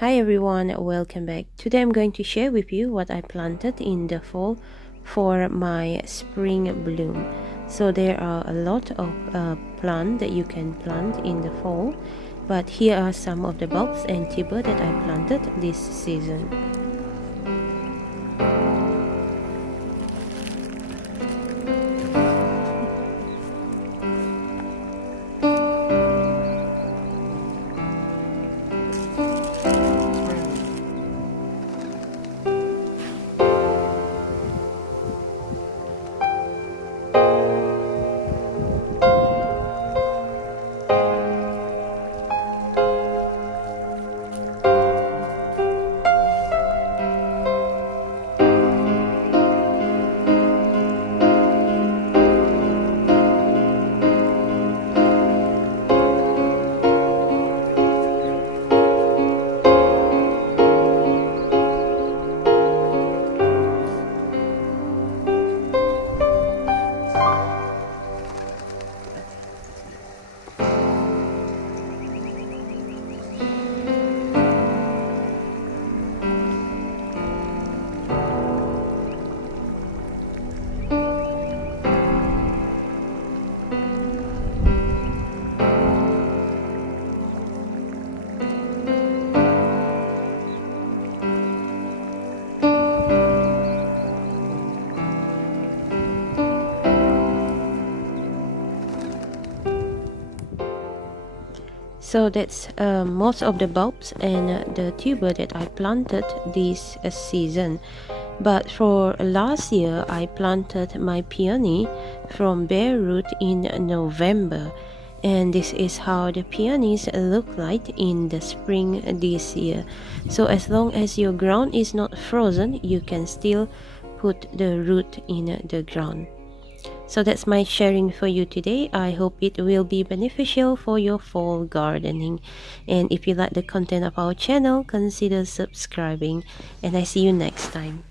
Hi everyone, welcome back. Today I'm going to share with you what I planted in the fall for my spring bloom. So there are a lot of plants that you can plant in the fall, but here are some of the bulbs and tuber that I planted this season. So that's most of the bulbs and the tuber that I planted this season. But for last year, I planted my peony from bare root in November. And this is how the peonies look like in the spring this year. So as long as your ground is not frozen, you can still put the root in the ground. So that's my sharing for you today. I hope it will be beneficial for your fall gardening. And if you like the content of our channel, consider subscribing. And I see you next time.